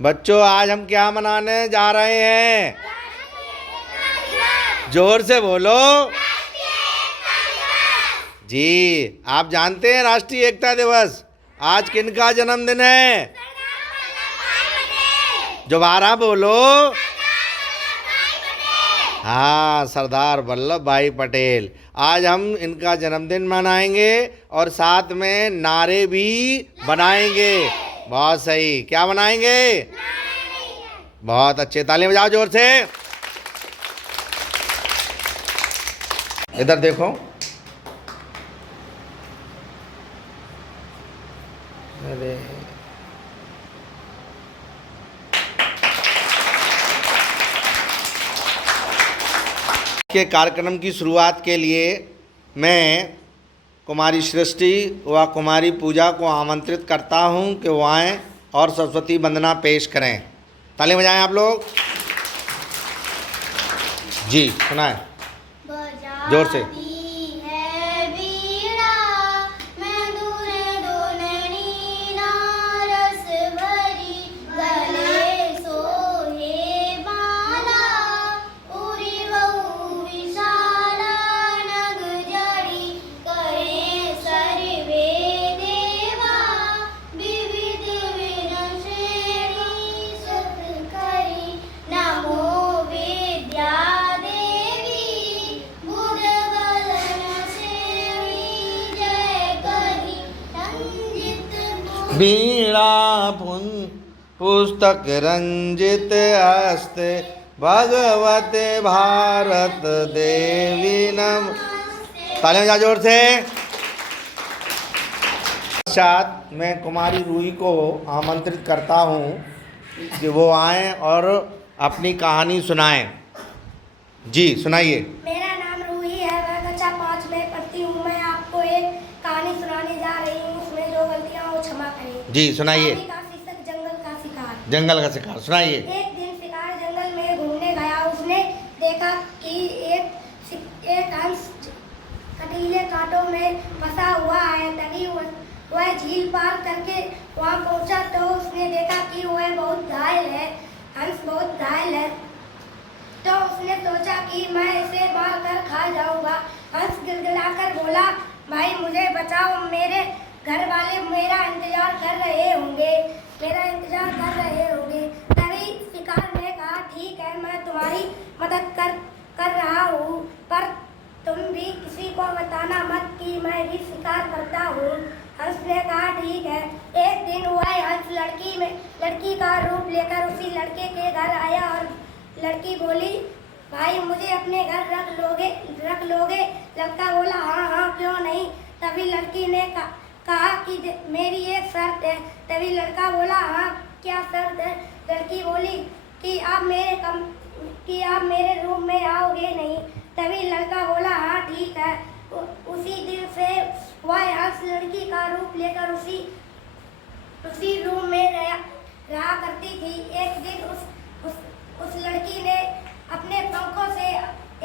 बच्चों आज हम क्या मनाने जा रहे हैं? जोर से बोलो जी। आप जानते हैं राष्ट्रीय एकता दिवस आज किनका जन्मदिन है? दोबारा बोलो। हाँ, सरदार वल्लभ भाई पटेल। आज हम इनका जन्मदिन मनाएंगे और साथ में नारे भी बनाएंगे। बहुत सही, क्या बनाएंगे? बहुत अच्छे, ताली बजाओ जोर से। इधर देखो, अरे के कार्यक्रम की शुरुआत के लिए मैं कुमारी सृष्टि व कुमारी पूजा को आमंत्रित करता हूं कि वो आएँ और सरस्वती वंदना पेश करें। ताली बजाएं आप लोग जी। सुनाएं जोर से। वीणा पुस्तक रंजित हस्ते भगवते भारत देवी नम। तालियां बजा जोर से। पश्चात मैं कुमारी रूही को आमंत्रित करता हूँ कि वो आएं और अपनी कहानी सुनाएं। जी सुनाइए। मेरा नाम रूही है, मैं कक्षा 5 में पढ़ती हूँ। मैं आपको एक कहानी सुनाने जा रही हूँ, उसमें जो गलतियाँ हो क्षमा करें। जी सुनाइए। कहानी का शीर्षक जंगल का शिकार। जंगल का शिकार, सुनाइए। एक दिन शिकार जंगल में घूमने गया। उसने देखा कि एक हंस कटीले कांटों में फंसा हुआ है। तभी वह झील पार करके वहाँ पहुँचा तो उसने देखा कि वह बहुत घायल है, हंस बहुत घायल है। तो उसने सोचा कि मैं इसे मार कर खा जाऊंगा। हंस गिड़गिड़ाकर बोला, भाई मुझे बचाओ, मेरे घर वाले मेरा इंतजार कर रहे होंगे, तभी शिकार ने कहा, ठीक है, मैं तुम्हारी मदद कर रहा हूँ, पर तुम भी किसी को बताना मत कि मैं भी शिकार करता हूँ। हंस ने कहा, ठीक है। एक दिन वह हंस लड़की का रूप लेकर उसी लड़के के घर आया और लड़की बोली, भाई मुझे अपने घर रख लोगे? लड़का बोला, हाँ क्यों नहीं। तभी लड़की ने कहा कि मेरी एक शर्त है। तभी लड़का बोला, हाँ क्या शर्त है? लड़की बोली कि आप मेरे रूम में आओगे नहीं। तभी लड़का बोला, हाँ ठीक है। उसी दिन से वह हंस लड़की का रूप लेकर उसी रूम में रहा करती थी। एक दिन उस लड़की ने अपने पंखों से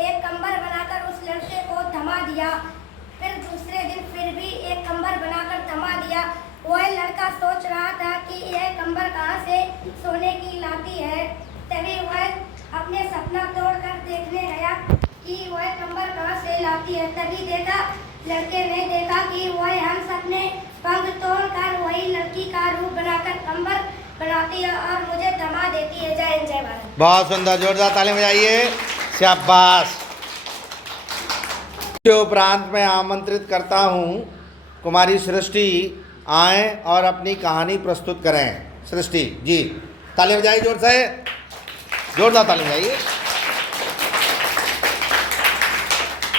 एक कंबल बनाकर उस लड़के को थमा दिया। फिर दूसरे दिन फिर भी एक कंबल बनाकर थमा दिया। वह लड़का सोच रहा था कि यह कंबल कहाँ से सोने की लाती है। तभी वह अपने सपना तोड़कर देखने गया कि वह कंबल कहाँ से लाती है। तभी लड़के ने देखा कि वह हंस अपने पंख तोड़कर वही लड़की का रूप बनाकर कंबल बनाती है और मुझे थमा देती है। जय हिंद, जय भारत। बहुत सुंदर, जोरदार ताली बजाइए। शाबाश। के उपरांत मैं आमंत्रित करता हूँ कुमारी सृष्टि आएँ और अपनी कहानी प्रस्तुत करें। सृष्टि जी, ताली बजाइए जोर से, जोरदार ताली बजाइए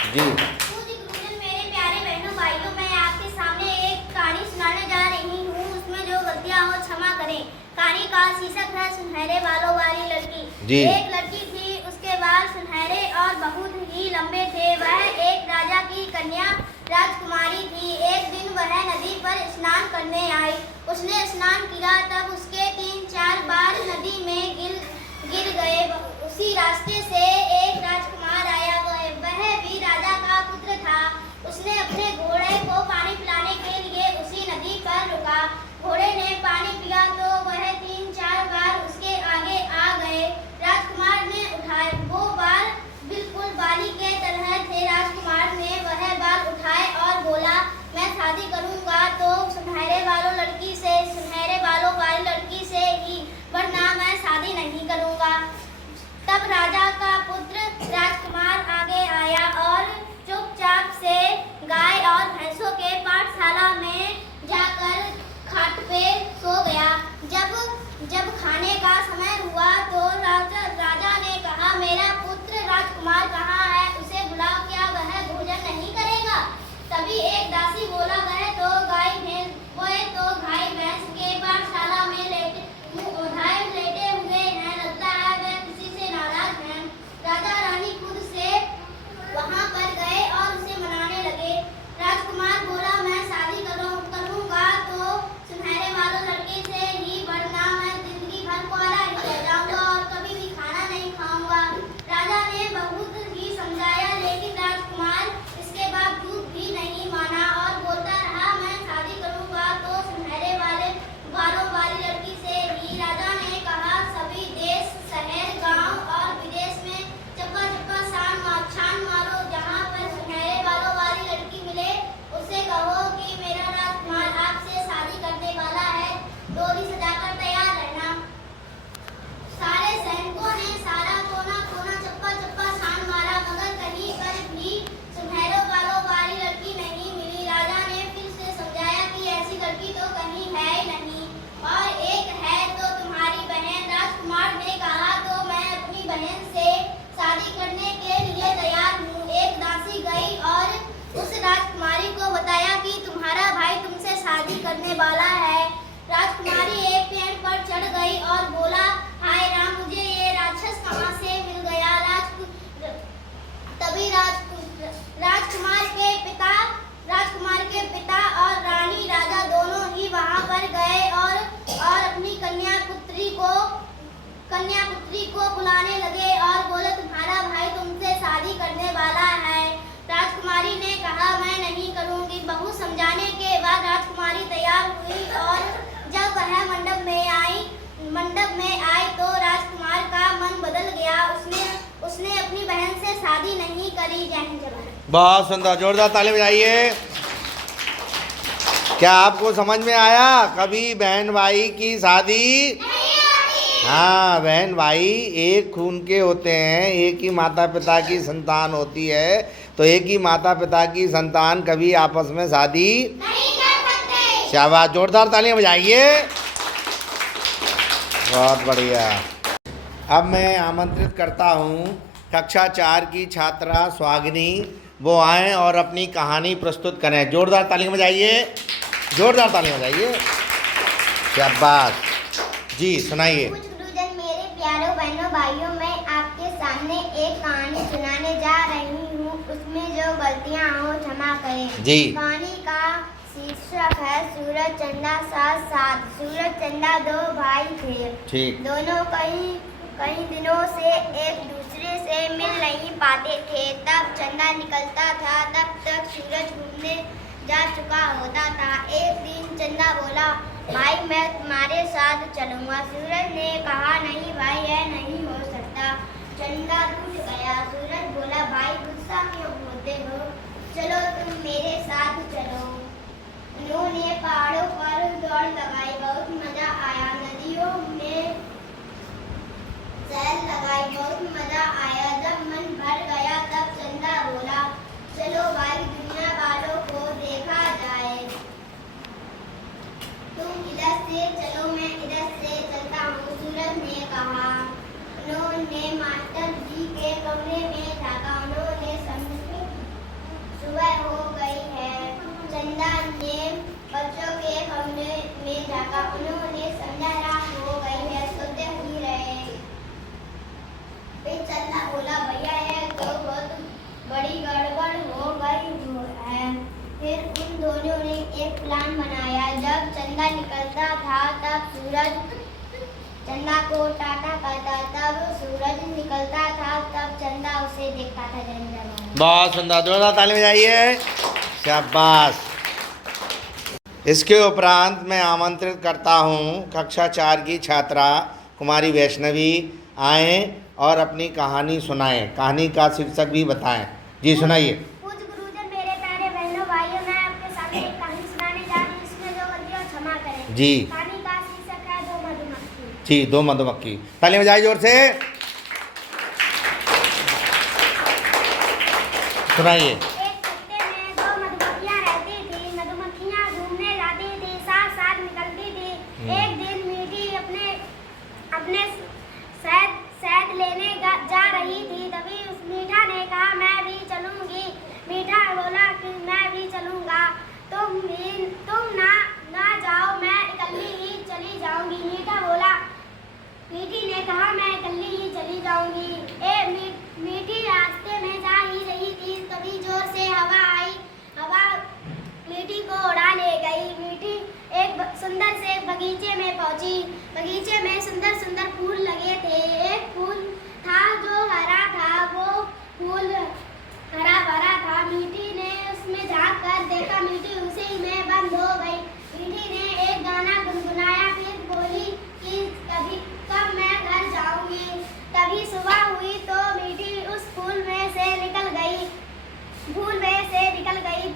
जी। मेरे प्यारे बहनों भाइयों, मैं आपके सामने एक कहानी सुनाने जा रही हूँ, उसमें जो गलतियाँ हो क्षमा करें। कहानी का शीर्षक है सुनहरे बालों वाली लड़की। एक लड़की थी, उसके बाल सुनहरे और बहुत ही लंबे थे। वह एक राजा की कन्या राजकुमारी थी। एक दिन वह नदी पर स्नान करने आई। उसने स्नान किया, तब उसके 3-4 बाल नदी में गिर गए। उसी रास्ते से एक राजकुमार आया, वह भी राजा का पुत्र था। उसने अपने घोड़े को पानी पिलाने के लिए उसी नदी पर रुका। घोड़े ने पानी पिया तो वह 3-4 बार जब खाने का समय हुआ तो राजा ने कहा, मेरा पुत्र राजकुमार कहाँ है? उसे बुलाओ, क्या वह भोजन नहीं करेगा? तभी एक दासी बोला, वह तो गाय भैंस के पाठशाला में मुँह उठाए लेटे हुए हैं, लगता है वह किसी से नाराज हैं। राजा रानी खुद से वहाँ पर गए और उसे मनाने लगे। राजकुमार बोला, मैं शादी करूँगा तो सुनहरे वालों लड़के से ही बढ़ना, मैं जिंदगी भर कुंवारा ही रह जाऊँगा और कभी भी खाना नहीं खाऊँगा। राजा ने बहुत ही समझाया, लेकिन राजकुमार इसके बावजूद भी नहीं माना और बोलता रहा, मैं शादी करूँगा तो सुनहरे वालों वाली लड़की से ही। राजा ने कहा, सभी देश, शहर, गांव और विदेश में चप्पा चप्पा छान मारो, जहाँ पर सुनहरे वालों वाली लड़की मिले उसे कहो कि मेरा राजकुमार आपसे शादी करने वाला है, डोली सजाकर तैयार रहना। सारे सैनिकों ने सारा कोना कोना चप्पा चप्पा छान मारा, मगर कहीं पर भी सुनहरे वालों वाली लड़की नहीं मिली। राजा ने फिर से समझाया कि ऐसी लड़की तो कहीं है ही नहीं, और एक है तो तुम्हारी बहन। राजकुमार ने कहा, तो मैं अपनी बहन से शादी करने के लिए तैयार हूँ। एक दासी गई और उस राजकुमारी को बताया कि तुम्हारा भाई तुमसे शादी करने वाला है। राजकुमारी एक पेड़ पर चढ़ गई और बोला, हाय राम, मुझे ये राक्षस कहाँ से मिल गया? तभी राजकुमार के पिता और रानी राजा दोनों ही वहाँ पर गए और अपनी कन्या पुत्री को बुलाने लगे और बोले, तुम्हारा भाई तुमसे शादी करने वाला है। राजकुमारी ने कहा, मैं नहीं करूँगी। बहुत समझाने के बाद राजकुमारी तैयार हुई और जब वह मंडप में आई तो राजकुमार का मन बदल गया। उसने अपनी बहन से शादी नहीं करी। जय हिंद जय भारत। बहुत सुंदर, जोरदार ताली बजाइए। क्या आपको समझ में आया? कभी बहन भाई की शादी हाँ, बहन भाई एक खून के होते हैं, एक ही माता पिता की संतान होती है, तो एक ही माता पिता की संतान कभी आपस में शादी नहीं कर सकते। शाबाश, जोरदार तालियां बजाइए। बहुत बढ़िया। अब मैं आमंत्रित करता हूँ कक्षा 4 की छात्रा स्वागिनी, वो आएँ और अपनी कहानी प्रस्तुत करें। जोरदार तालियां बजाइए, जोरदार तालियां बजाइए। शाबाश जी, सुनाइए। कुछ गुरुजन, मेरे प्यारे बहनों भाइयों, मैं आपके सामने एक कहानी सुनाने जा रही हूँ। उसमें जो गलतियाँ हो क्षमा करें जी। कहानी का शीर्षक है सूरज चंदा साथ साथ। सूरज चंदा दो भाई थे। ठीक। दोनों कई दिनों से एक दूसरे से मिल नहीं पाते थे। तब चंदा निकलता था, तब तक सूरज घूमने जा चुका होता था। एक दिन चंदा बोला, भाई मैं तुम्हारे साथ चलूंगा। सूरज ने कहा, नहीं भाई, यह नहीं हो सकता। चंदा टूट गया। सूरज बोला, भाई गुस्सा क्यों होते हो? चलो तुम मेरे साथ चलो। उन्होंने पहाड़ों पर दौड़ लगाई, बहुत मजा आया। नदियों में सैर लगाई, बहुत मजा आया। जब मन भर गया तब चंदा बोला, चलो भाई दुनिया वालों को देखा जाए। तुम इधर से चलो, मैं इधर से चलता हूँ। सूरज ने कहा। उन्होंने मास्टर जी के कमरे में झाँका। उन्होंने समझा सुबह हो गई है। चंदा ने बच्चों के कमरे में झाँका। उन्होंने समझा रात हो गई है, सोते ही रहे। फिर चंदा बोला, भैया यह तो बहुत बड़ी गड़बड़ हो गई है। फिर उन दोनों ने एक प्लान बनाया। जब चंदा निकलता था तब सूरज चंदा को टाटा करता, तब सूरज निकलता था तब चंदा उसे देखता था। बहुत सुंदर, जोरदार ताली बजाइए। शाबाश। इसके उपरांत मैं आमंत्रित करता हूँ कक्षा 4 की छात्रा कुमारी वैष्णवी आएँ और अपनी कहानी सुनाएं। कहानी का शीर्षक भी बताएं। जी, सुनाइए। पूज्य गुरुजन, मेरे प्यारे बहनों भाइयों, मैं आपके सामने एक कहानी सुनाने जा रही हूँ। इसमें जो गलतियाँ क्षमा करें। जी। कहानी का शीर्षक है दो मधुमक्खी। जी, दो मधुमक्खी। ताली बजाइए जोर से। सुनाइए। एक कुत्ते में दो मधुमक्खियाँ रहती थी। मधुमक्खियाँ घूमने जाती थी, साथ साथ निकलती थी। एक दिन मीठी अपने अपने शहद लेने जा रही थी, तभी उस मीठा ने कहा मैं भी चलूंगी। मीठा बोला कि मैं भी चलूंगा। तुम ना जाओ, मैं इकल्ली ही चली जाऊंगी। मीठा बोला, मीठी ने कहा मैं इकल्ली ही चली जाऊंगी। मीठी रास्ते में जा ही रही थी, तभी जोर से हवा आई। हवा मीठी को उड़ा ले गई। मीठी एक सुंदर से बगीचे में पहुंची। बगीचे में सुंदर सुंदर फूल लगे थे। एक फूल था जो हरा था, वो फूल हरा भरा था। मीठी ने उसमें झांक कर देखा, मीठी उसी में बंद हो गई। मीठी ने एक गाना गुनगुनाया, फिर बोली कि कब मैं घर जाऊंगी। तभी सुबह हुई तो मीठी उस फूल में से निकल गई।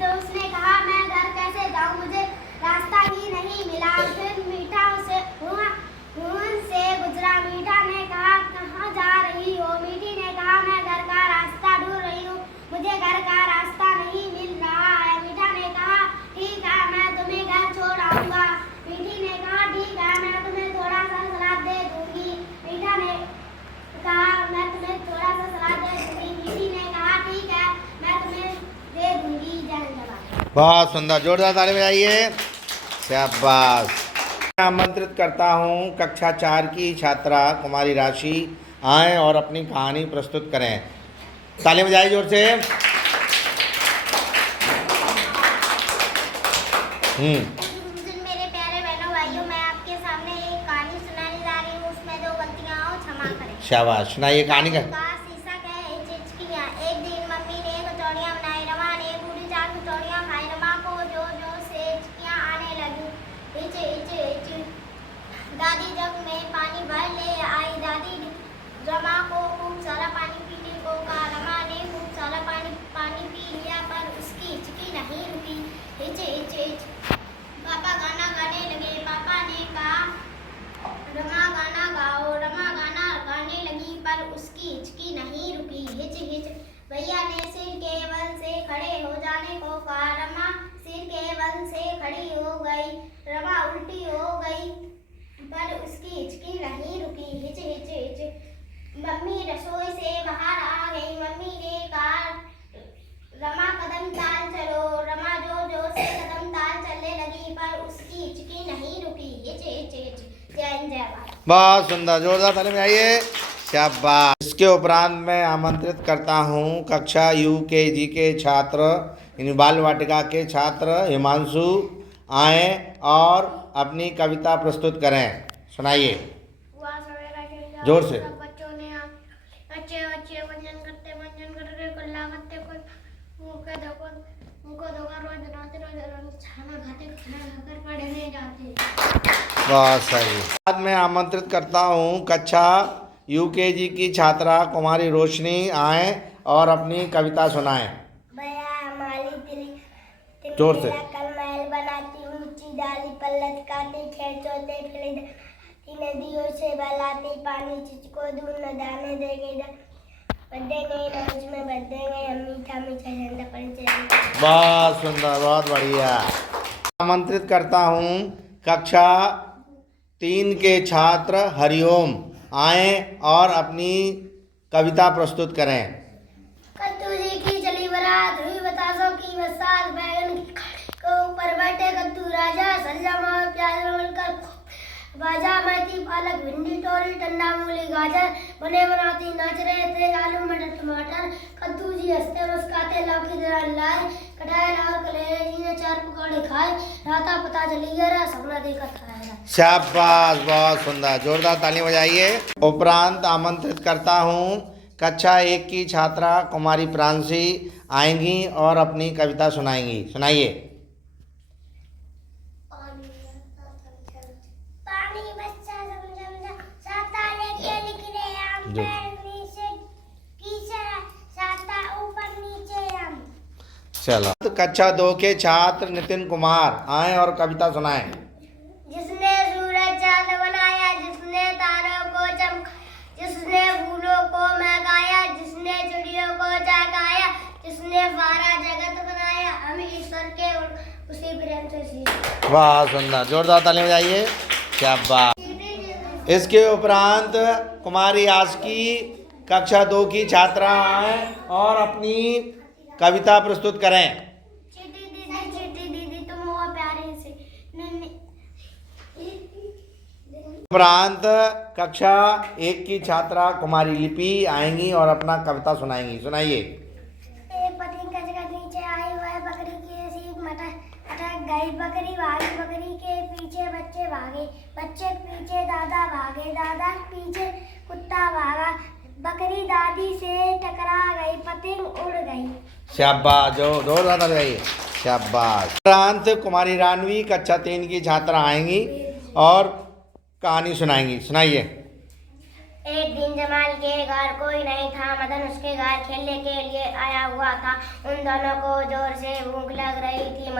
तो उसने कहा मैं घर कैसे जाऊं, मुझे रास्ता ही नहीं मिला। फिर मीठा उसे भून से गुजरा। मीठा ने कहा कहाँ जा रही हो। मीठी ने कहा मैं घर का रास्ता ढूंढ रही हूँ, मुझे घर का रास्ता नहीं मिल रहा है। मीठा ने कहा ठीक है, मैं तुम्हें घर छोड़ आऊंगा। मीठी ने कहा ठीक है, मैं तुम्हें थोड़ा सा सलाद दे दूंगी। मीठा ने कहा मैं तुम्हें थोड़ा सा सलाद दे दूंगी। मीठी ने कहा ठीक है, मैं तुम्हें दे दूंगी। बहुत सुंदर, जोरदार ताली बजाइए। शाबाश। आमंत्रित करता हूँ कक्षा 4 की छात्रा कुमारी राशि आएँ और अपनी कहानी प्रस्तुत करें। ताली बजाइए जोर से। मेरे प्यारे बहनों भाइयों, मैं आपके सामने एक कहानी सुनाने जा रही हूँ। उसमें जो गलतियाँ हो क्षमा करें। शाबाश, सुनाइए कहानी का। शीशा कहे चिचकियाँ। एक दिन मम्मी ने कचौड़ियाँ बनाई। रमा ने पूरी 4 कचौड़ियाँ खाई। रमा को जो से चिचकियाँ आने लगी। दादी जग में पानी भर ले आई। दादी रमा को खूब सारा पानी पीने को कहा। रमा ने खूब सारा पानी पी लिया, पर उसकी हिचकी नहीं रुकी। पापा गाना गाने लगे। पापा ने कहा रमा गाना गाओ। रमा गाना गाने लगी, पर उसकी हिचकी नहीं रुकी। भैया ने सिर के बल से खड़े हो जाने को कहा। रमा सिर के बल से खड़ी हो गई। रमा उल्टी हो गई, पर उसकी हिचकी नहीं रुकी। मम्मी रसोई से बाहर आ गई। मम्मी ने कहा रमा कदम ताल चलो। रमा जो से कदम ताल चलने लगी, पर उसकी हिचकी नहीं रुकी। जय बहुत सुंदर, जोरदार ताली बजाइए। शाबाश। इसके उपरांत मैं आमंत्रित करता हूँ कक्षा UKG के छात्र यानी बाल वाटिका के छात्र हिमांशु आए और अपनी कविता प्रस्तुत करें। सुनाइए जोर से। बच्चों ने अच्छे मंजन करते कुल्ला करते मुँह धोकर रोज खाना खाकर पढ़ने जाते। बहुत सही। बाद में आमंत्रित करता हूँ कक्षा UKG की छात्रा कुमारी रोशनी आए और अपनी कविता सुनाएं। भैया हमारी दिल जोर से। कल महल बनाती, ऊंची डाली पर लटकाती, खेल चोते फिर नदियों से बहलाती, पानी चिचको दूर न जाने देंगे। बड्डे गए नमज में बड्डे गए, हम मीठा मीठा झंडा पर। बहुत सुंदर, बहुत बढ़िया। आमंत्रित करता हूँ कक्षा 3 के छात्र हरिओम आए और अपनी कविता प्रस्तुत करें। कद्दू जी की चली बारात, हुई बतासों की बरसात, बैगन के ऊपर बैठे कद्दू राजा, सलजम और प्याज रोल कर बाजा, मेथी पालक भिंडी तोरी टंडा मूली गाजर, बने बनाती नाच रहे थे आलू मटर टमाटर। कद्दू जी हंसते मुस्काते लौकी दरान लाए, कटाए लाल कलेरे जी ने 4 पकौड़े खाए, राता पता चली गया सपना देखा था। शाबाश, बहुत सुंदर, जोरदार ताली बजाइए। उपरांत आमंत्रित करता हूँ कक्षा 1 की छात्रा कुमारी प्रांशी आएंगी और अपनी कविता सुनाएंगी। सुनाइए। चलो, तो कक्षा 2 के छात्र नितिन कुमार आए और कविता सुनाएं। जिसने सूरज चांद बनाया, जिसने तारों को चमकाया, जिसने फूलों को महकाया, जिसने चिड़ियों को जगाया, जिसने सारा जगत बनाया, हम ईश्वर के उसी प्रेम से सीखे। वाह सुंदर, जोरदार ताली बजाइए। क्या बात। इसके उपरांत कुमारी आशिकी कक्षा 2 की छात्रा आए और अपनी कविता प्रस्तुत करें। चिट्टी दीदी तुम हुआ प्यारे से उपरांत कक्षा 1 की छात्रा कुमारी लिपि आएंगी और अपना कविता सुनाएंगी। सुनाइए। एक पत्नी कचकच नीचे आई, वह बकरी की सीख अटक गई। बकरी भागी, बकरी के पीछे बच्चे भागे, बच्चे पीछे दादा भागे, दादा पीछे कुत्ता भागा। बकरी दादी से टकरा गई, पतंग उड़ गई। शाबाश, जो जोर ज़्यादा लगाइए। शाबाश। उपरांत कुमारी रानवी कक्षा 3 की छात्रा आएंगी और कहानी सुनाएंगी। सुनाइए। एक दिन जमाल के घर कोई नहीं था। मदन उसके घर खेलने के लिए आया हुआ था। उन दोनों को जोर से भूख लग रही थी।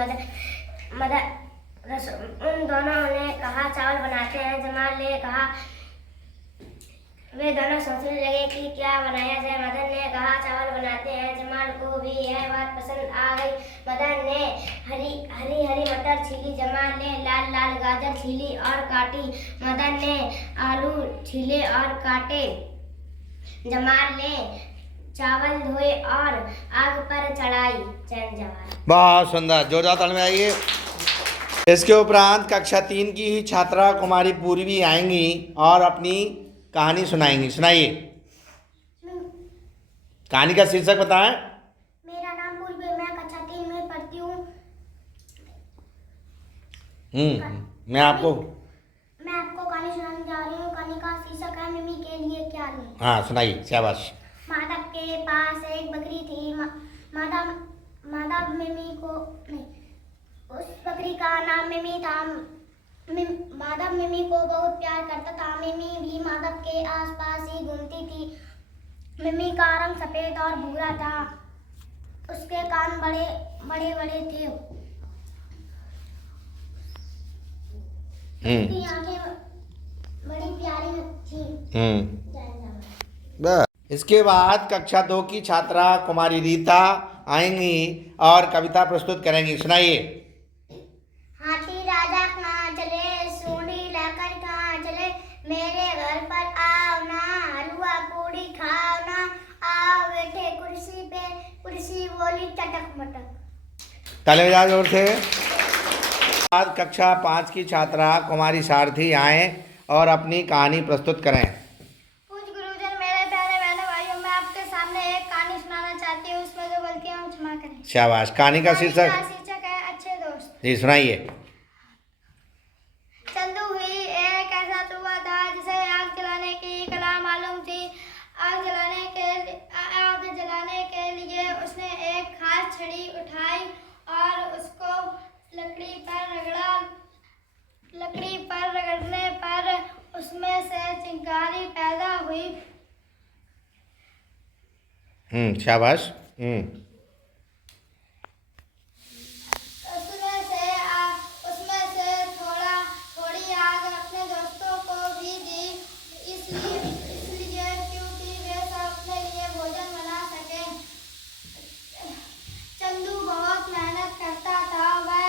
उन दोनों ने कहा चावल बनाते हैं। जमाल ने कहा, वे दोनों सोचने लगे कि क्या बनाया जाए। मदन ने कहा चावल बनाते हैं। जमाल को भी यह बात पसंद आ गई। मदन ने हरी मटर छीली, जमाल ने लाल लाल गाजर छीली और काटी। मदन ने आलू छीले और काटे। जमाल ने चावल धोए और आग पर चढ़ाई। जय जवान। बहुत सुंदर, जोरदार ताली में आइए। इसके उपरांत कक्षा 3 की ही छात्रा कुमारी पूर्वी आएंगी और अपनी कहानी सुनाएंगी। सुनाइए। कहानी का शीर्षक बताएं। मेरा नाम पूर्वी है, मैं कक्षा 3 में पढ़ती हूँ। मैं आपको कहानी सुनाने जा रही हूँ। कहानी का शीर्षक है मिमी के लिए क्या लूं। हाँ सुनाइए। शाबाश। माधव के पास एक बकरी थी। माधव मिमी को नहीं, उस बकरी का नाम मिमी था। माधव मिमी को बहुत प्यार करता था। मिमी भी माधव के आसपास ही घूमती थी। मिमी का रंग सफेद और भूरा था। उसके कान बड़े बड़े थे। उसकी आंखें बड़ी प्यारी थी। इसके बाद कक्षा 2 की छात्रा कुमारी रीता आएंगी और कविता प्रस्तुत करेंगी। सुनाइए। हाथी राजा कहाँ चले, सूंडी लाकर कहाँ चले, मेरे घर पर आओ ना, हलवा पूड़ी खाओ ना, आओ बैठे कुर्सी पे, कुर्सी बोली चटक मटक। ताली बजाओ जोर से। बाद कक्षा 5 की छात्रा कुमारी सारथी आए और अपनी कहानी प्रस्तुत करें। पूज्य गुरुजन, मेरे प्यारे बहनों भाइयों, मैं आपके सामने एक कहानी सुनाना चाहती हूँ। उसमें जो गलतियाँ हो क्षमा करें। शाबाश। कहानी का शीर्षक है अच्छे दोस्त। जी सुनाइए। चंदू हुई एक ऐसा चूहा था जिसे आग जलाने की कला मालूम थी। आग जलाने के लिए उसने एक खास छड़ी उठाई और उसको लकड़ी पर रगड़ने पर उसमें से चिंगारी पैदा हुई। शाबाश। उसमें से थोड़ी आग अपने दोस्तों को भी दी, इसलिए क्योंकि वे सब अपने लिए भोजन बना सके। चंदू बहुत मेहनत करता था। वह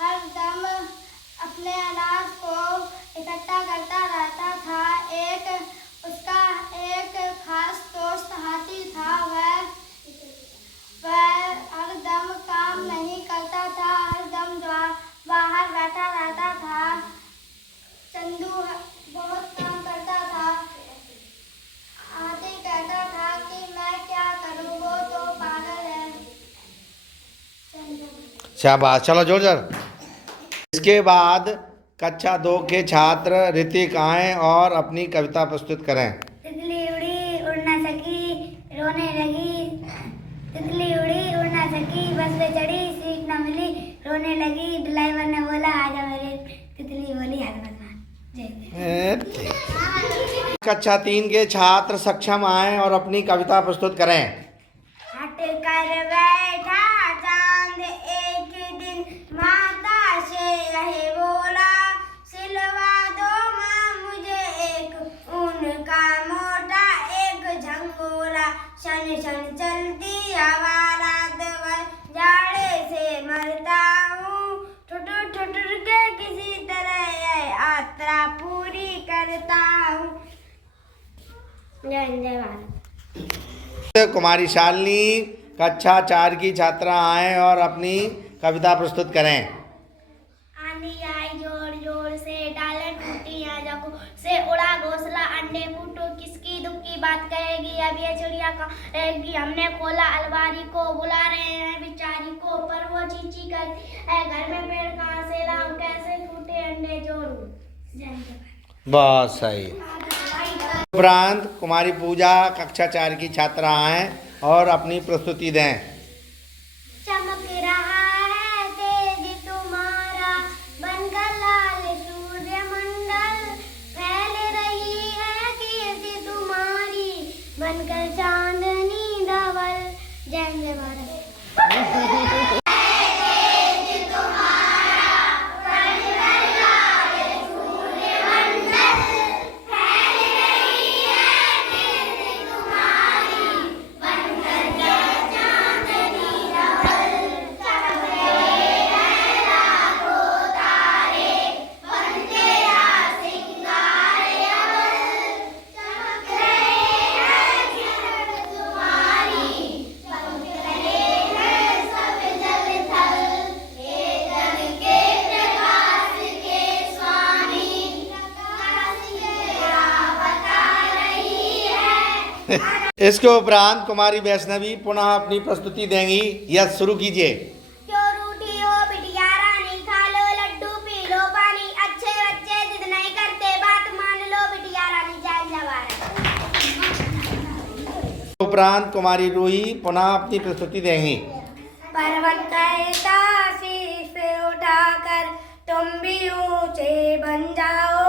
हर दम अपने अनाज को इकट्ठा करता रहता था। उसका एक खास दोस्त हाथी था। वह हर दम काम नहीं करता था, हर दम बाहर बैठा रहता था। चंदू बहुत काम करता था। हाथी कहता था कि मैं क्या करूं, वो तो पागल है। शाबाश। चलो जोर जोर। इसके बाद कक्षा 2 के छात्र ऋतिक आए और अपनी कविता प्रस्तुत करें। तितली उड़ी उड़ ना सकी, रोने लगी। तितली उड़ी उड़ ना सकी, बस पे चढ़ी, सीट न मिली, रोने लगी। ड्राइवर ने बोला आजा मेरे, तितली बोली हाथ मत मार। कक्षा 3 के छात्र सक्षम आए और अपनी कविता प्रस्तुत करें। हट कर बैठा चांद एक दिन, माता से रहे बोला, सिलवा दो माँ मुझे एक ऊन का मोटा एक झंगोला। शन शन चलती हवा, रात भर जाड़े से मरता हूँ, ठुठुर ठुठुर के किसी तरह यात्रा पूरी करता जय हिंद जय भारत। कुमारी शालिनी कक्षा 4 की छात्रा आए और अपनी कविता प्रस्तुत करें। आंधी आई जोर जोर से, डालें टूटी आजू से, उड़ा घोंसला अंडे फूटो, किसकी दुख की बात कहेगी, अब ये चिड़िया का रहेगी। हमने खोला अलमारी को, बुला रहे हैं बेचारी को, पर वो चींची करती है, घर में पेड़ कहाँ से लाऊं, कैसे टूटे अंडे जोड़ूं। जय हिंद जय भारत। बहुत सही। उपरांत कुमारी पूजा कक्षा 4 की छात्रा आए और अपनी प्रस्तुति दें। चमक रहा है तेज तुम्हारा, बनकर लाल सूर्य मंडल, फैल रही है कीर्ति तुम्हारी, बनकर चांदनी धवल। जय हिंद जय भारत। इसके उपरांत कुमारी वैष्णवी पुनः अपनी प्रस्तुति देंगी। यस, शुरू कीजिए। क्यों रूठी हो बिटिया रानी, खा लो लड्डू पी लो पानी, अच्छे बच्चे जिद नहीं करते, बात मान लो बिटिया रानी। जय हिंद जय भारत। उपरांत कुमारी रूही पुनः अपनी प्रस्तुति देंगी। पर्वत कहता शीश उठाकर तुम भी ऊंचे बन जाओ,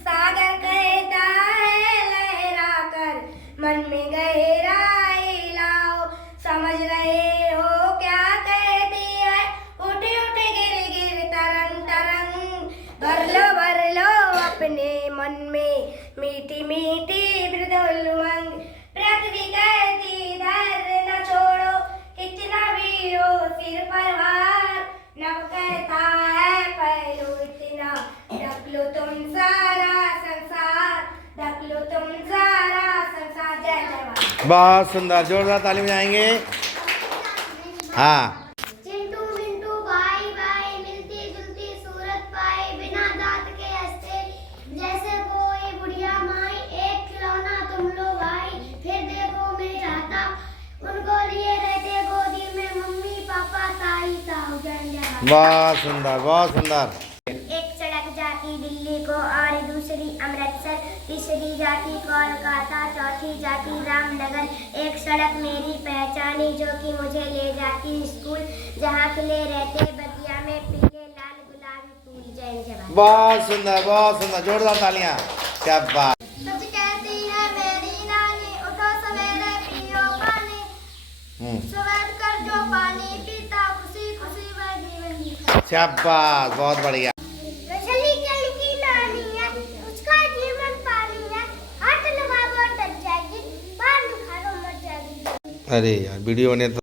सागर कहता है लहरा कर मन में गहराई लाओ, समझ रहे हो क्या कहती है, उठ उठ गिर गिर तरंग तरंग, भर लो अपने मन में मीठी मीठी मृदुल उमंग, पृथ्वी कहती धैर्य न छोड़ो, कितना भी हो सिर पर भार, नभ कहता है पहलू इतना, ढक लो तुम सारा संसार, ढक लो तुम सारा संसार। जय जय भारत। बहुत सुंदर, जोरदार ताली बजाएंगे। हाँ, चिंटू मिंटू भाई भाई, मिलती जुलती सूरत पाई, बिना दांत के हंसते जैसे कोई बुढ़िया माई, एक खिलौना तुम लो भाई, फिर देखो मैं चाहता उनको लिए रहते गोदी में, मम्मी पापा ताई ताऊ। जय हिंद जय भारत। बहुत सुंदर, बहुत सुंदर। एक सड़क जाती दिल्ली को और दूसरी अमृतसर, तीसरी जाती कोलकाता, चौथी जाती रामनगर, एक सड़क मेरी पहचानी जो कि मुझे ले जाती स्कूल, जहाँ खिले रहते बगिया में पीले लाल गुलाबी फूल। जय हिंद जय भारत। बहुत सुंदर, बहुत सुंदर, जोरदार तालियां। क्या बात। सच कहती है मेरी नानी, उठो सवेरे पियो पानी, सुबह कर जो पानी पीता, खुशी खुशी वह जीवन जीता। शाबाश, बहुत बढ़िया। रसली जल की नानी है, उसका जीवन पानी है, हाथ लगाओ डर जाएगी, बाहर निकालो मर जाएगी। अरे यार, वीडियो ने तो